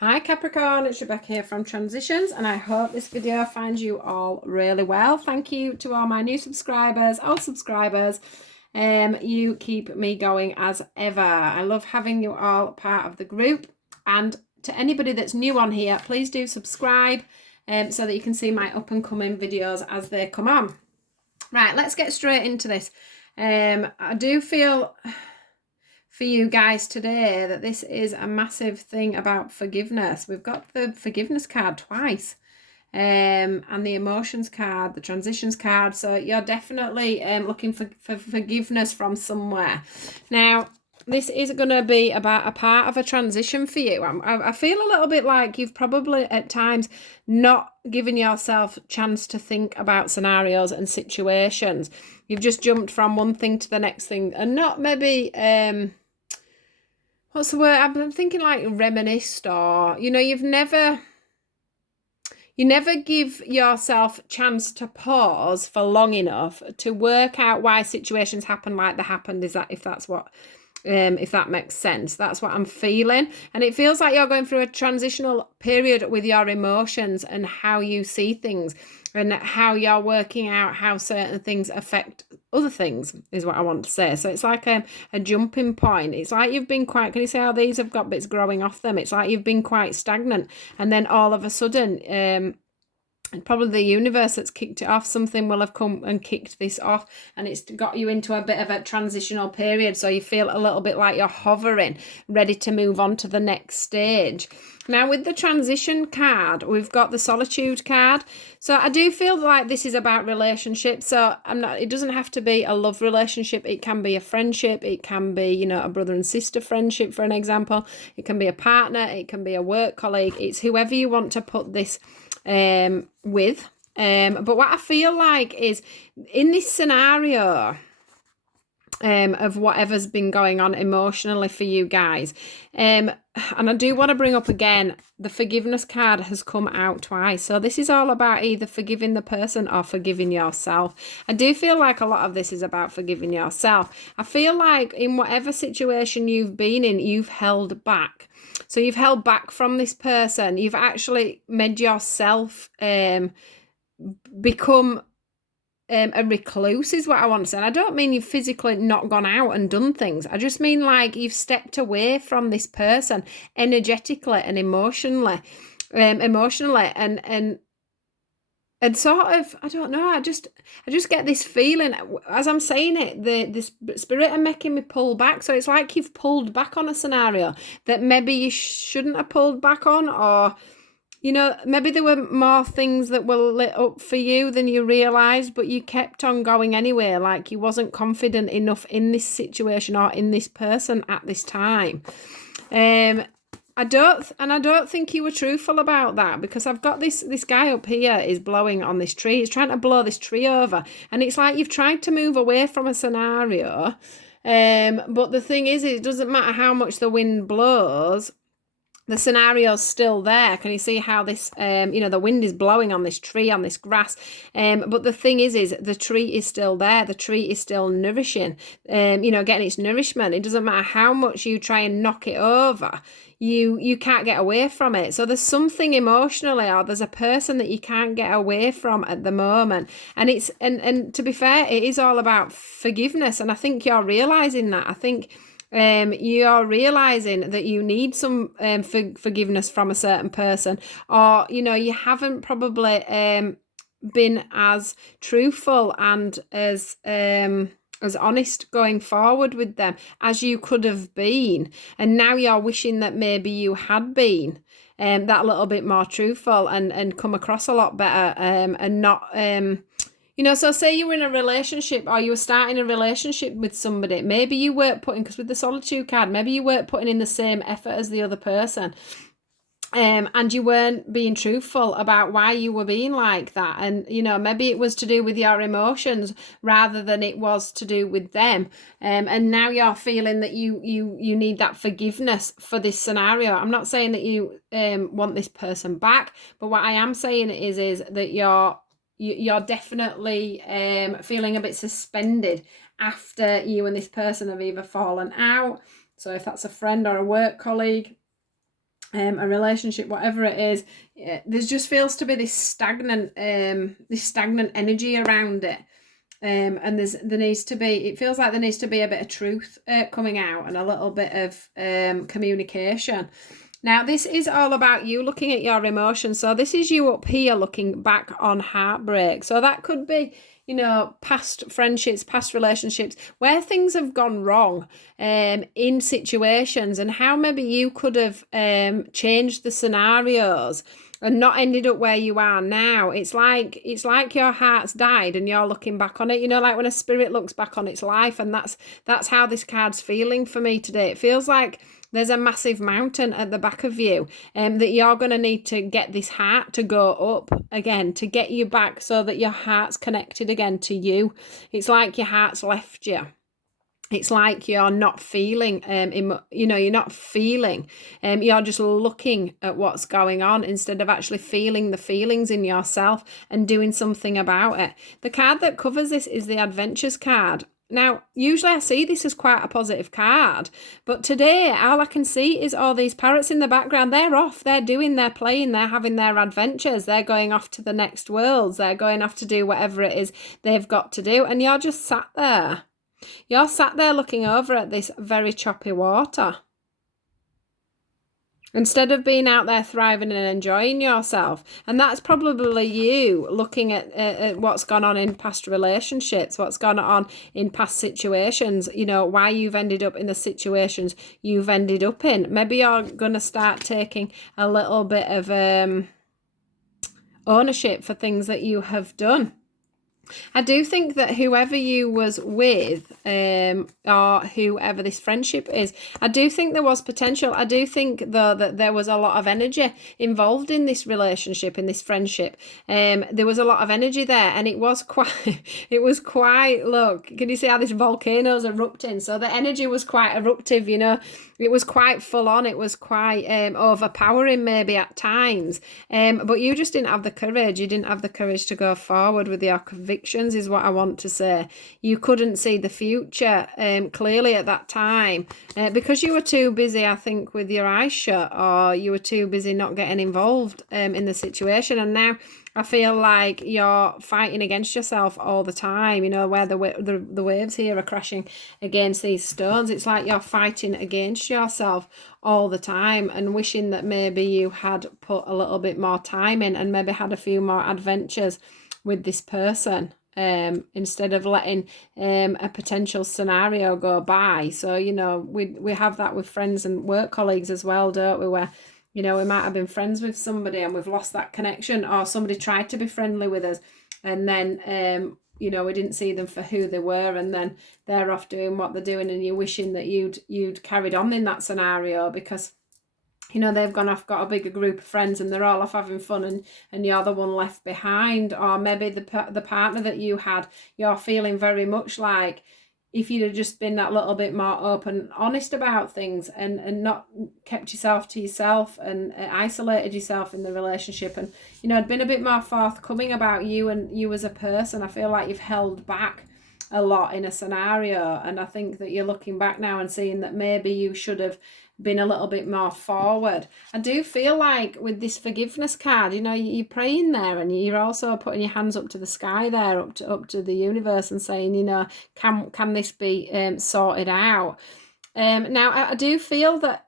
Hi Capricorn, it's Rebecca here from Transitions, and I hope this video finds you all really well. Thank you to all my new subscribers, old subscribers. You keep me going as ever. I love having you all part of the group. And to anybody that's new on here, please do subscribe so that you can see my up and coming videos as they come on. Right, let's get straight into this. I do feel for you guys today that this is a massive thing about forgiveness. We've got the forgiveness card twice, and the emotions card, the transitions card. So you're definitely looking for forgiveness from somewhere. Now, this is going to be about a part of a transition for you. I feel a little bit like you've probably at times not given yourself a chance to think about scenarios and situations. You've just jumped from one thing to the next thing and not maybe what's the word? I'm thinking like reminisced, or you never give yourself a chance to pause for long enough to work out why situations happen like they happened. If that makes sense. That's what I'm feeling. And it feels like you're going through a transitional period with your emotions and how you see things and how you're working out how certain things affect other things is what I want to say. So it's like a jumping point. It's like you've been quite, can you see how these have got bits growing off them? It's like you've been quite stagnant, and then all of a sudden probably the universe that's kicked it off. Something will have come and kicked this off, and it's got you into a bit of a transitional period, so you feel a little bit like you're hovering, ready to move on to the next stage. Now with the transition card, we've got the solitude card. So I do feel like this is about relationships. So it doesn't have to be a love relationship. It can be a friendship. It can be, a brother and sister friendship, for an example. It can be a partner. It can be a work colleague. It's whoever you want to put this with. But what I feel like is in this scenario of whatever's been going on emotionally for you guys, and I do want to bring up again, the forgiveness card has come out twice. So this is all about either forgiving the person or forgiving yourself. I do feel like a lot of this is about forgiving yourself. I feel like in whatever situation you've been in, you've held back. So you've held back from this person. You've actually made yourself become a recluse is what I want to say. And I don't mean you've physically not gone out and done things. I just mean like you've stepped away from this person energetically and emotionally and sort of, I don't know, I just get this feeling as I'm saying it, the spirit are making me pull back. So it's like you've pulled back on a scenario that maybe you shouldn't have pulled back on, or maybe there were more things that were lit up for you than you realised, but you kept on going anyway, like you wasn't confident enough in this situation or in this person at this time. I don't think you were truthful about that, because I've got this guy up here is blowing on this tree. He's trying to blow this tree over, and it's like you've tried to move away from a scenario, but the thing is, it doesn't matter how much the wind blows, the scenario's still there. Can you see how this, the wind is blowing on this tree, on this grass? But the thing is the tree is still there. The tree is still nourishing, getting its nourishment. It doesn't matter how much you try and knock it over. You can't get away from it. So there's something emotionally, or there's a person that you can't get away from at the moment. And it's, and to be fair, it is all about forgiveness. And I think you're realizing that. I think you're realizing that you need some forgiveness from a certain person, or you haven't probably been as truthful and as honest going forward with them as you could have been, and now you're wishing that maybe you had been that little bit more truthful and come across a lot better, and not so say you were in a relationship, or you were starting a relationship with somebody. Maybe you weren't putting, because with the solitude card, maybe you weren't putting in the same effort as the other person. And you weren't being truthful about why you were being like that. And, maybe it was to do with your emotions rather than it was to do with them. And now you're feeling that you need that forgiveness for this scenario. I'm not saying that you want this person back, but what I am saying is that you're definitely feeling a bit suspended after you and this person have either fallen out. So if that's a friend or a work colleague, a relationship, whatever it is, there just feels to be this stagnant energy around it. And it feels like there needs to be a bit of truth coming out, and a little bit of communication. Now, this is all about you looking at your emotions. So this is you up here looking back on heartbreak. So that could be, past friendships, past relationships, where things have gone wrong in situations, and how maybe you could have changed the scenarios and not ended up where you are now. It's like your heart's died and you're looking back on it. Like when a spirit looks back on its life, and that's how this card's feeling for me today. It feels like there's a massive mountain at the back of you, that you're going to need to get this heart to go up again, to get you back so that your heart's connected again to you. It's like your heart's left you. It's like you're not feeling, you're not feeling, you're just looking at what's going on instead of actually feeling the feelings in yourself and doing something about it. The card that covers this is the Adventures card. Now, usually I see this as quite a positive card, but today all I can see is all these parrots in the background. They're off, they're playing, they're having their adventures, they're going off to the next worlds, they're going off to do whatever it is they've got to do, and you're just sat there. You're sat there looking over at this very choppy water. Instead of being out there thriving and enjoying yourself. And that's probably you looking at what's gone on in past relationships, what's gone on in past situations, why you've ended up in the situations you've ended up in. Maybe you're going to start taking a little bit of ownership for things that you have done. I do think that whoever you was with, or whoever this friendship is, I do think there was potential. I do think, though, that there was a lot of energy involved in this relationship, in this friendship. There was a lot of energy there, and it was quite, look, can you see how this volcano's erupting? So the energy was quite eruptive, it was quite full on. It was quite overpowering maybe at times. But you just didn't have the courage. You didn't have the courage to go forward with your convictions, is what I want to say. You couldn't see the future clearly at that time because you were too busy, I think, with your eyes shut, or you were too busy not getting involved in the situation. And now I feel like you're fighting against yourself all the time, where the waves here are crashing against these stones. It's like you're fighting against yourself all the time and wishing that maybe you had put a little bit more time in and maybe had a few more adventures with this person, instead of letting a potential scenario go by. So, we have that with friends and work colleagues as well, don't we, where we might have been friends with somebody and we've lost that connection, or somebody tried to be friendly with us, and then we didn't see them for who they were, and then they're off doing what they're doing, and you're wishing that you'd carried on in that scenario because they've gone off, got a bigger group of friends, and they're all off having fun, and you're the one left behind. Or maybe the partner that you had, you're feeling very much like if you'd have just been that little bit more open, honest about things, and not kept yourself to yourself and isolated yourself in the relationship, and had been a bit more forthcoming about you and you as a person. I feel like you've held back a lot in a scenario, and I think that you're looking back now and seeing that maybe you should have been a little bit more forward. I do feel like with this forgiveness card, you're praying there, and you're also putting your hands up to the sky there, up to the universe, and saying, can this be sorted out? Now I do feel that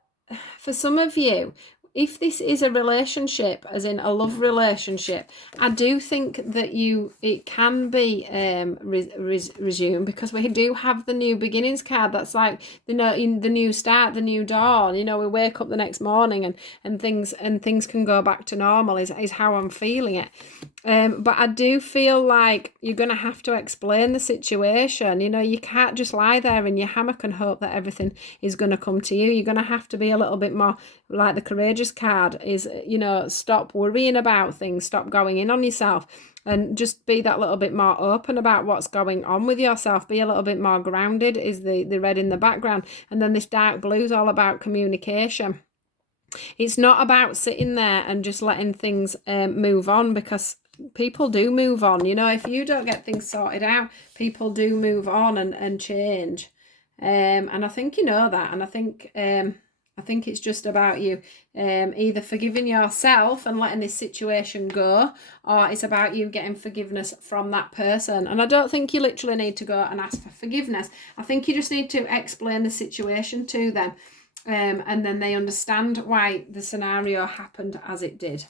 for some of you, if this is a relationship, as in a love relationship, I do think that it can be resumed, because we do have the new beginnings card. That's like the new start, the new dawn. We wake up the next morning and things can go back to normal. Is how I'm feeling it. But I do feel like you're going to have to explain the situation. You can't just lie there in your hammock and hope that everything is going to come to you. You're going to have to be a little bit more like the courageous card is, stop worrying about things, stop going in on yourself, and just be that little bit more open about what's going on with yourself. Be a little bit more grounded is the red in the background. And then this dark blue is all about communication. It's not about sitting there and just letting things move on, because people do move on. If you don't get things sorted out, people do move on and change. And I think that. And I I think it's just about you either forgiving yourself and letting this situation go, or it's about you getting forgiveness from that person. And I don't think you literally need to go and ask for forgiveness. I think you just need to explain the situation to them, and then they understand why the scenario happened as it did.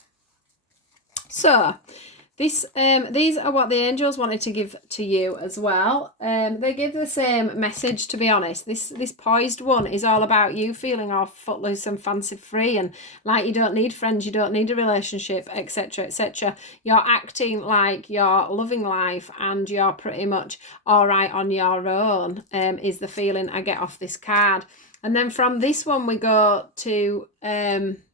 So these are what the angels wanted to give to you as well. They give the same message, to be honest. This poised one is all about you feeling all footloose and fancy free, and like you don't need friends, you don't need a relationship, etc., etc. You're acting like you're loving life and you're pretty much all right on your own, is the feeling I get off this card. And then from this one we go to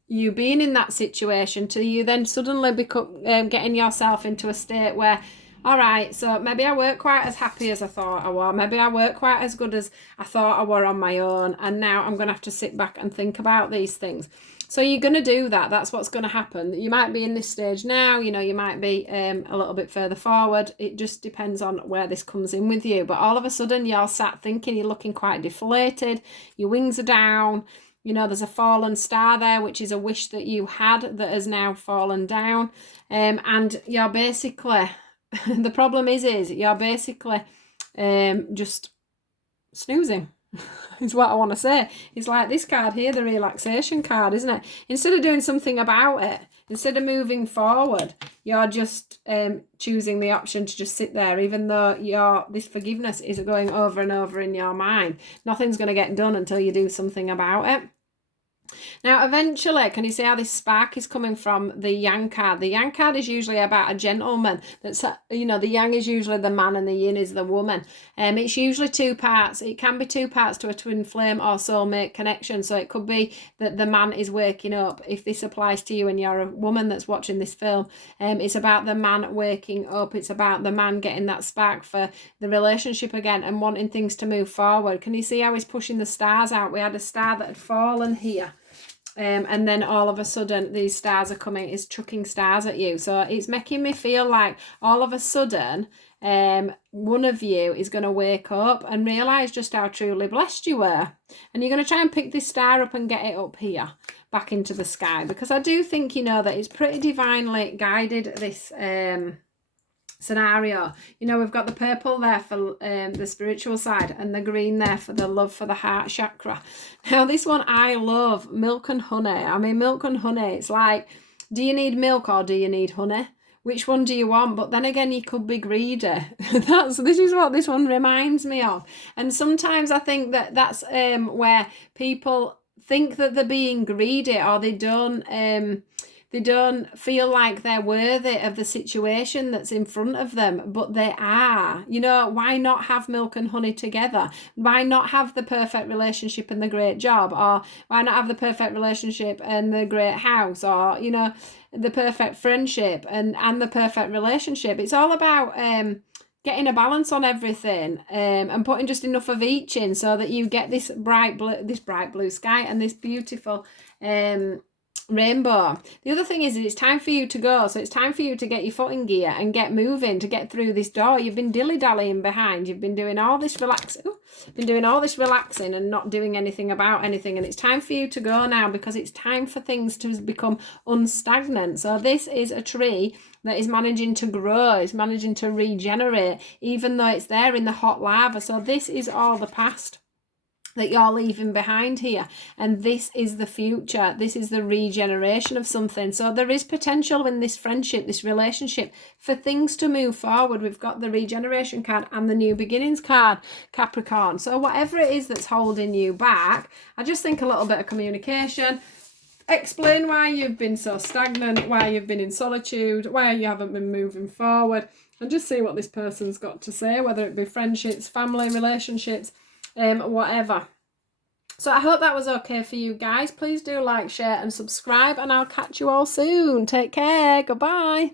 you being in that situation, to you then suddenly become getting yourself into a state where, all right, so maybe I weren't quite as happy as I thought I were, maybe I weren't quite as good as I thought I were on my own, and now I'm going to have to sit back and think about these things. So you're going to do that. That's what's going to happen. You might be in this stage now, you know, you might be a little bit further forward. It just depends on where this comes in with you. But all of a sudden you're sat thinking, you're looking quite deflated, your wings are down. You know, there's a fallen star there, which is a wish that you had that has now fallen down. And you're basically, the problem is you're basically just snoozing, is what I want to say. It's like this card here, the relaxation card, isn't it? Instead of doing something about it, instead of moving forward, you're just choosing the option to just sit there, even though this forgiveness is going over and over in your mind. Nothing's going to get done until you do something about it. Now, eventually, can you see how this spark is coming from the yang card? The yang card is usually about a gentleman. That's, you know, the yang is usually the man and the yin is the woman. It's usually two parts. It can be two parts to a twin flame or soulmate connection. So it could be that the man is waking up. If this applies to you and you're a woman that's watching this film, it's about the man waking up. It's about the man getting that spark for the relationship again and wanting things to move forward. Can you see how he's pushing the stars out? We had a star that had fallen here. And then all of a sudden these stars are coming, it's chucking stars at you. So it's making me feel like all of a sudden one of you is going to wake up and realise just how truly blessed you were. And you're going to try and pick this star up and get it up here, back into the sky. Because I do think, you know, that it's pretty divinely guided, this scenario. You know, we've got the purple there for the spiritual side and the green there for the love for the heart chakra. Now this one I love, milk and honey. I mean, milk and honey, it's like, do you need milk or do you need honey? Which one do you want? But then again, you could be greedy. This is what this one reminds me of. And sometimes I think that that's where people think that they're being greedy, or they don't feel like they're worthy of the situation that's in front of them, but they are. You know, why not have milk and honey together? Why not have the perfect relationship and the great job? Or why not have the perfect relationship and the great house? Or, you know, the perfect friendship and the perfect relationship. It's all about getting a balance on everything, and putting just enough of each in so that you get this bright blue sky and this beautiful rainbow. The other thing is it's time for you to go. So it's time for you to get your foot in gear and get moving to get through this door. You've been dilly-dallying behind. You've been doing all this relaxing and not doing anything about anything. And it's time for you to go now, because it's time for things to become unstagnant. So this is a tree that is managing to grow, is managing to regenerate, even though it's there in the hot lava. So this is all the past that you're leaving behind here, and this is the future. This is the regeneration of something. So there is potential in this friendship, this relationship, for things to move forward. We've got the regeneration card and the new beginnings card, Capricorn. So whatever it is that's holding you back, I just think a little bit of communication. Explain why you've been so stagnant, why you've been in solitude, why you haven't been moving forward, and just see what this person's got to say, whether it be friendships, family, relationships, whatever. So I hope that was okay for you guys. Please do like, share and subscribe, and I'll catch you all soon. Take care. Goodbye.